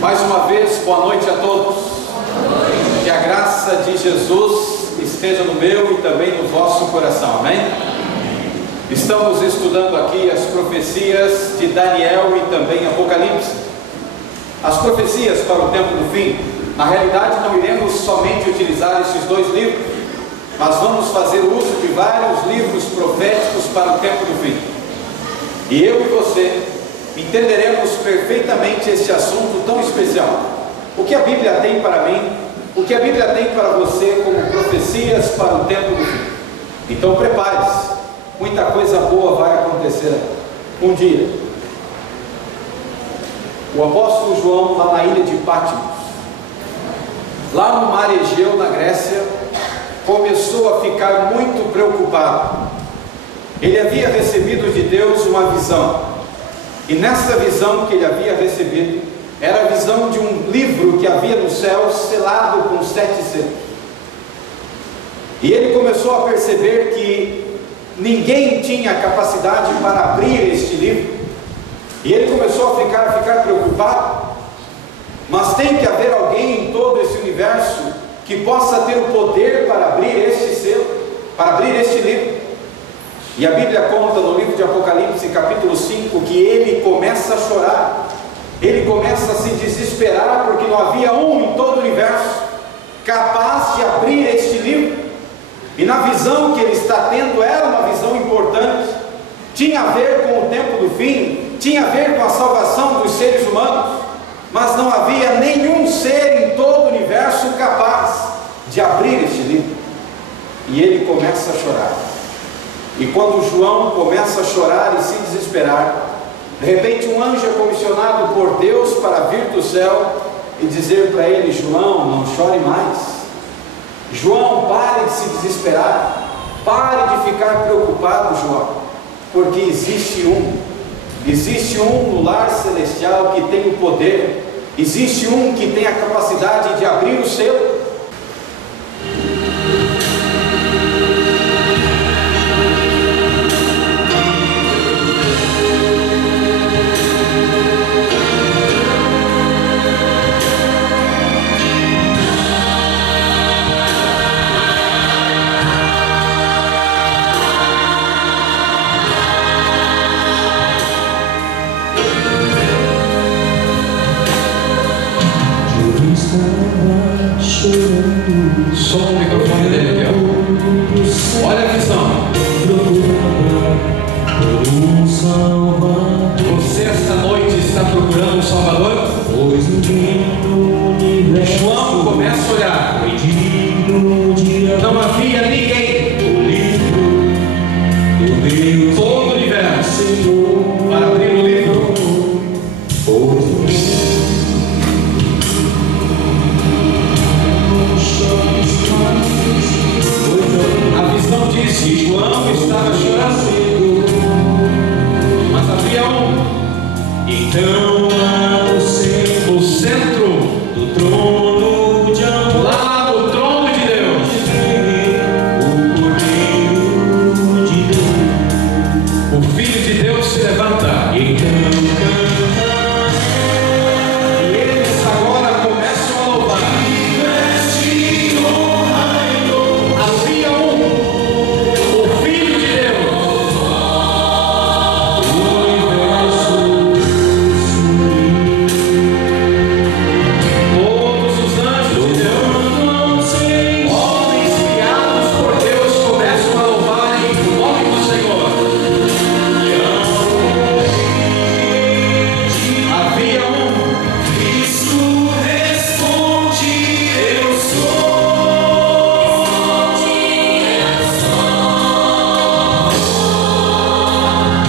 Mais uma vez, boa noite a todos. Que a graça de Jesus esteja no meu e também no vosso coração, amém? Estamos estudando aqui as profecias de Daniel e também Apocalipse. As profecias para o tempo do fim. Na realidade, não iremos somente utilizar esses dois livros, mas vamos fazer uso de vários livros proféticos para o tempo do fim. E eu e você entenderemos perfeitamente este assunto tão especial. O que a Bíblia tem para mim, o que a Bíblia tem para você como profecias para o tempo do fim. Então prepare-se, muita coisa boa vai acontecer um dia. O apóstolo João, lá na ilha de Patmos, lá no mar Egeu, na Grécia, começou a ficar muito preocupado. Ele havia recebido de Deus uma visão. E nessa visão que ele havia recebido, era a visão de um livro que havia no céu selado com 7 selos. E ele começou a perceber que ninguém tinha capacidade para abrir este livro. E ele começou a ficar preocupado. Mas tem que haver alguém em todo esse universo que possa ter o poder para abrir este selo, para abrir este livro. E a Bíblia conta no livro de Apocalipse, capítulo 5, que ele começa a chorar, ele começa a se desesperar, porque não havia um em todo o universo capaz de abrir este livro. E na visão que ele está tendo, era uma visão importante, tinha a ver com o tempo do fim, tinha a ver com a salvação dos seres humanos, mas não havia nenhum ser em todo o universo capaz de abrir este livro. E ele começa a chorar. E quando João começa a chorar e se desesperar, de repente um anjo é comissionado por Deus para vir do céu e dizer para ele: João, não chore mais. João, pare de se desesperar, pare de ficar preocupado, João, porque existe um no lar celestial que tem o poder, existe um que tem a capacidade de abrir o selo. Só o microfone dele aqui, ó. Olha a visão. Você esta noite está procurando um Salvador? João começa a olhar. Não havia ninguém, todo o universo, para abrir o livro. A visão diz que João estava chorando, mas havia um. Então, o centro do trono de amor, lá no trono de Deus, o Cordeiro de Deus, o Filho de Deus se levanta. E eles agora começam a louvar. Havia o Filho de Deus, todos os anjos de Deus, homens criados por Deus, começam a louvar em nome do Senhor. Havia Cristo responde: eu sou.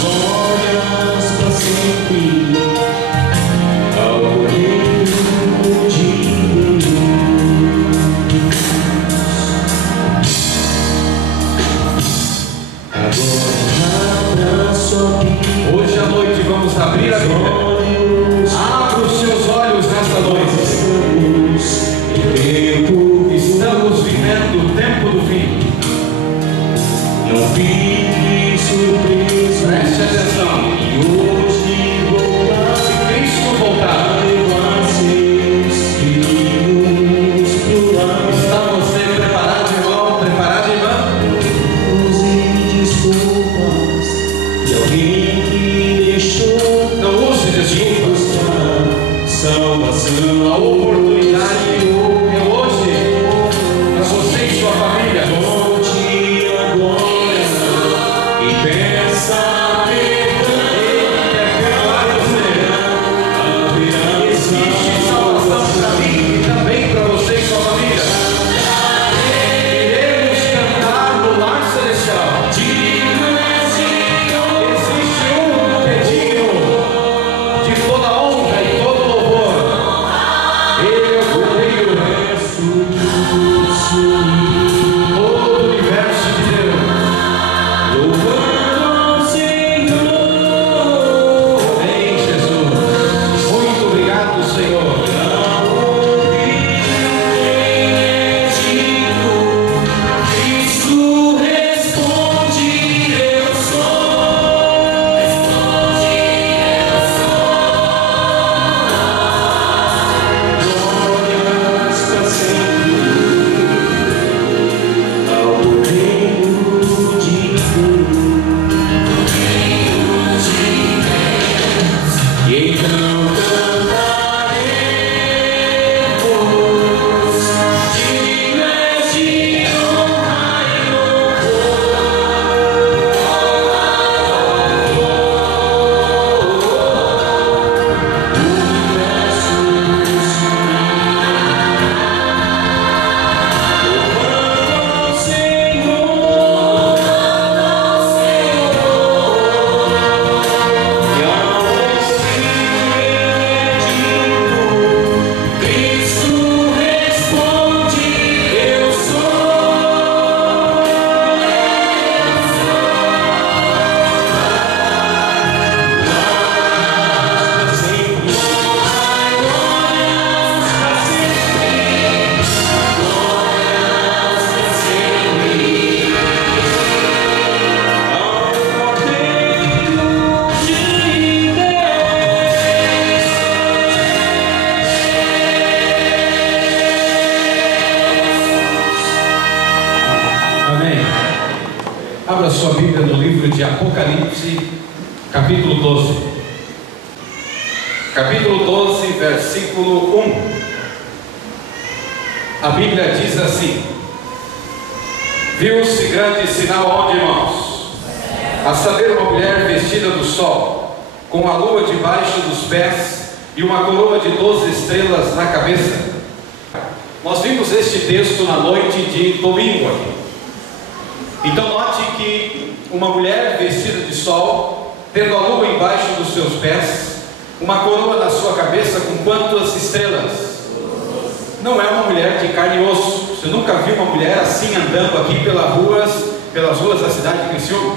Glórias para sempre ao Cordeiro de Deus. Hoje à noite vamos abrir a Bíblia. Abra os seus olhos nesta noite. Estamos vivendo o tempo do fim. Não fique surpreso. Preste atenção. Se Cristo voltar, capítulo 12. Capítulo 12, versículo 1. A Bíblia diz assim: viu-se grande sinal onde, irmãos? A saber, uma mulher vestida do sol, com a lua debaixo dos pés e uma coroa de 12 estrelas na cabeça. Nós vimos este texto na noite de domingo aqui. Então note que uma mulher vestida de sol, tendo a lua embaixo dos seus pés, uma coroa na sua cabeça com quantas estrelas? Não é uma mulher de carne e osso. Você nunca viu uma mulher assim andando aqui pelas ruas da cidade de Criciúma?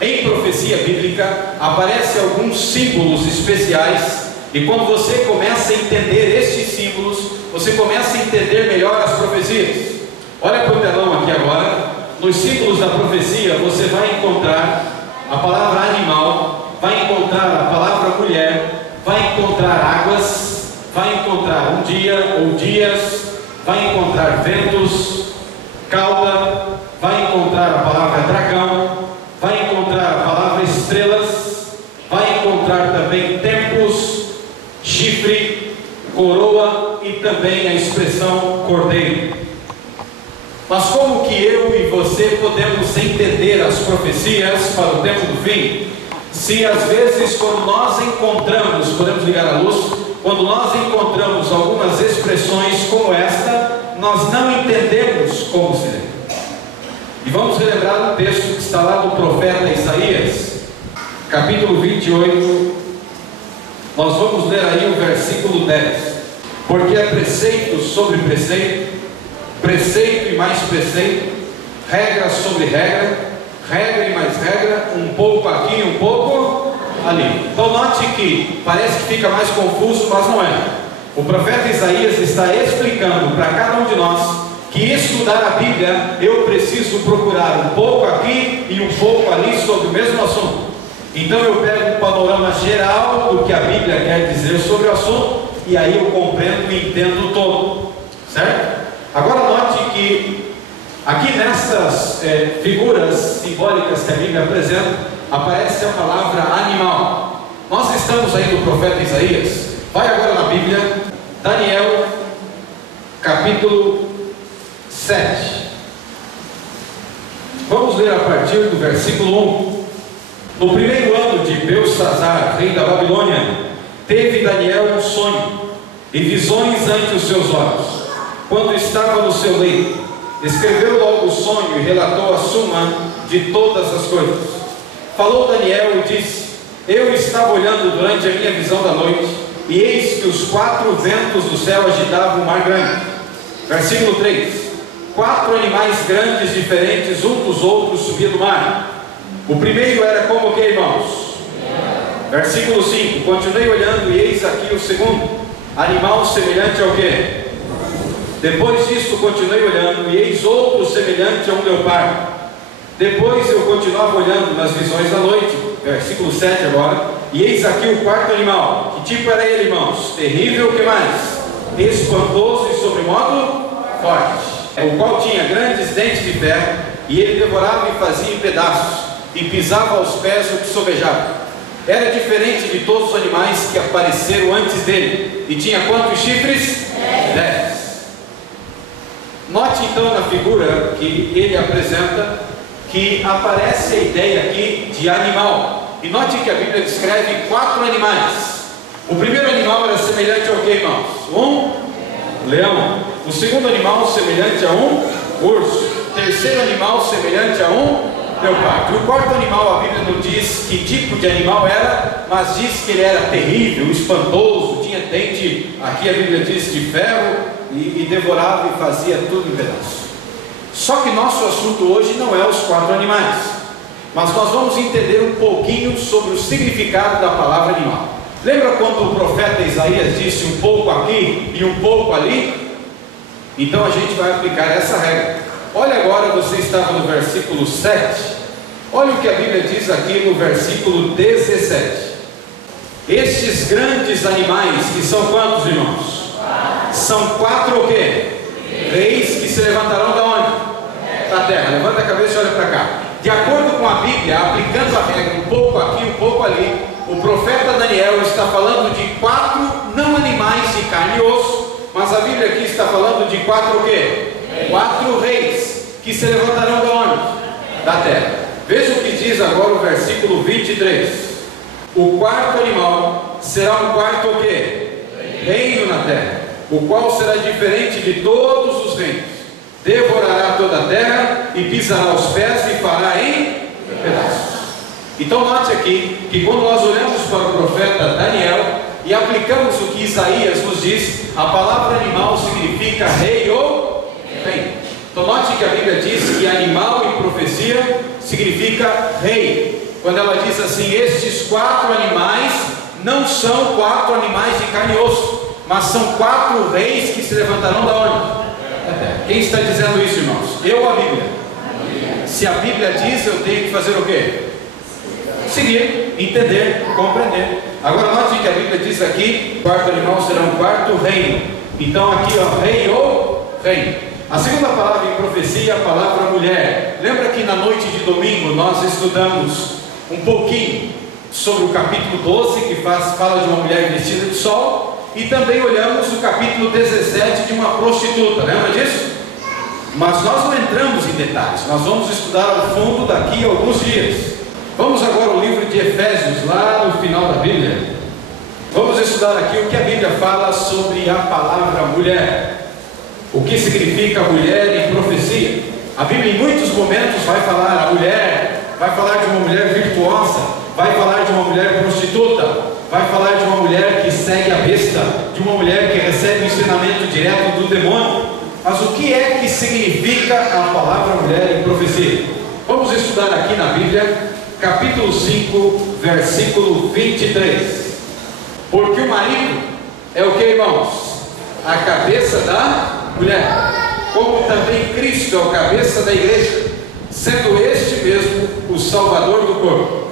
Em profecia bíblica aparecem alguns símbolos especiais, e quando você começa a entender estes símbolos, você começa a entender melhor as profecias. Olha para o telão aqui agora. Nos símbolos da profecia você vai encontrar a palavra animal, vai encontrar a palavra mulher, vai encontrar águas, vai encontrar um dia ou dias, vai encontrar ventos, cauda, vai encontrar a palavra dragão, vai encontrar a palavra estrelas, vai encontrar também tempos, chifre, coroa e também a expressão cordeiro. Mas como que eu e você podemos entender as profecias para o tempo do fim, se às vezes quando nós encontramos, podemos ligar a luz, quando nós encontramos algumas expressões como esta, nós não entendemos como se lê? E vamos relembrar um texto que está lá no profeta Isaías, capítulo 28, nós vamos ler aí o versículo 10. Porque é preceito sobre preceito, preceito e mais preceito, regra sobre regra, regra e mais regra, um pouco aqui e um pouco ali. Então note que parece que fica mais confuso, mas não é. O profeta Isaías está explicando para cada um de nós que estudar a Bíblia, eu preciso procurar um pouco aqui e um pouco ali sobre o mesmo assunto. Então eu pego um panorama geral do que a Bíblia quer dizer sobre o assunto, e aí eu compreendo e entendo todo, certo? Agora note que aqui nessas figuras simbólicas que a Bíblia apresenta, aparece a palavra animal. Nós estamos aí no profeta Isaías. Vai agora na Bíblia, Daniel, capítulo 7. Vamos ler a partir do versículo 1. No primeiro ano de Belsazar, rei da Babilônia, teve Daniel um sonho e visões ante os seus olhos. Quando estava no seu leito, escreveu logo o sonho e relatou a suma de todas as coisas. Falou Daniel e disse: eu estava olhando durante a minha visão da noite, e eis que os 4 ventos do céu agitavam o mar grande. Versículo 3. 4 animais grandes, diferentes um dos outros, subiam do mar. O primeiro era como o que, irmãos? Versículo 5. Continuei olhando, e eis aqui o segundo, animal semelhante ao que? Depois disso continuei olhando, e eis outro semelhante a um leopardo. Depois eu continuava olhando nas visões da noite, versículo 7 agora, e eis aqui o 4º animal. Que tipo era ele, irmãos? Terrível, o que mais? Espantoso e sobremodo forte, o qual tinha grandes dentes de ferro, e ele devorava e fazia em pedaços, e pisava aos pés o que sobejava. Era diferente de todos os animais que apareceram antes dele, e tinha quantos chifres? 10. Note então na figura que ele apresenta, que aparece a ideia aqui de animal. E note que a Bíblia descreve 4 animais. O primeiro animal era semelhante ao que, irmãos? Um leão. O segundo animal semelhante a um urso. O terceiro animal semelhante a um leopardo. E o 4º animal, a Bíblia não diz que tipo de animal era, mas diz que ele era terrível, espantoso, tinha dente, aqui a Bíblia diz, de ferro, e devorava e fazia tudo em pedaços. Só que nosso assunto hoje não é os 4 animais, mas nós vamos entender um pouquinho sobre o significado da palavra animal. Lembra quando o profeta Isaías disse um pouco aqui e um pouco ali? Então a gente vai aplicar essa regra. Olha agora, você estava no versículo 7, olha o que a Bíblia diz aqui no versículo 17. Estes grandes animais, que são quantos, irmãos? São 4 o quê? Reis que se levantarão da onde? Da terra. Levanta a cabeça e olha para cá. De acordo com a Bíblia, aplicando a regra um pouco aqui, um pouco ali, o profeta Daniel está falando de 4 não animais de carne e osso, mas a Bíblia aqui está falando de 4 o quê? 4 reis que se levantarão de onde? Da terra. Veja o que diz agora o versículo 23. O 4º animal será um 4º o quê? Reino na terra, o qual será diferente de todos os reinos. Devorará toda a terra e pisará os pés e fará em pedaços. Então note aqui que quando nós olhamos para o profeta Daniel e aplicamos o que Isaías nos diz, a palavra animal significa rei ou reino. Então note que a Bíblia diz que animal em profecia significa rei. Quando ela diz assim, estes 4 animais não são 4 animais de carne e osso, mas são 4 reis que se levantarão da onde? Quem está dizendo isso, irmãos? Eu ou a Bíblia? Se a Bíblia diz, eu tenho que fazer o quê? Seguir, entender, compreender. Agora note que a Bíblia diz aqui, 4º animal será um 4º reino. Então aqui, ó, rei ou reino. A segunda palavra em profecia é a palavra mulher. Lembra que na noite de domingo nós estudamos um pouquinho sobre o capítulo 12, que fala de uma mulher vestida de sol, e também olhamos o capítulo 17 de uma prostituta, lembra disso? Mas nós não entramos em detalhes, nós vamos estudar ao fundo daqui a alguns dias. Vamos agora ao livro de Efésios, lá no final da Bíblia. Vamos estudar aqui o que a Bíblia fala sobre a palavra mulher. O que significa mulher em profecia? A Bíblia em muitos momentos vai falar a mulher, vai falar de uma mulher virtuosa, vai falar de uma mulher prostituta, vai falar de uma mulher que segue a besta, de uma mulher que recebe o ensinamento direto do demônio. Mas o que é que significa a palavra mulher em profecia? Vamos estudar aqui na Bíblia, capítulo 5, versículo 23. Porque o marido é o que, irmãos? A cabeça da mulher, como também Cristo é a cabeça da igreja, sendo este mesmo o Salvador do corpo.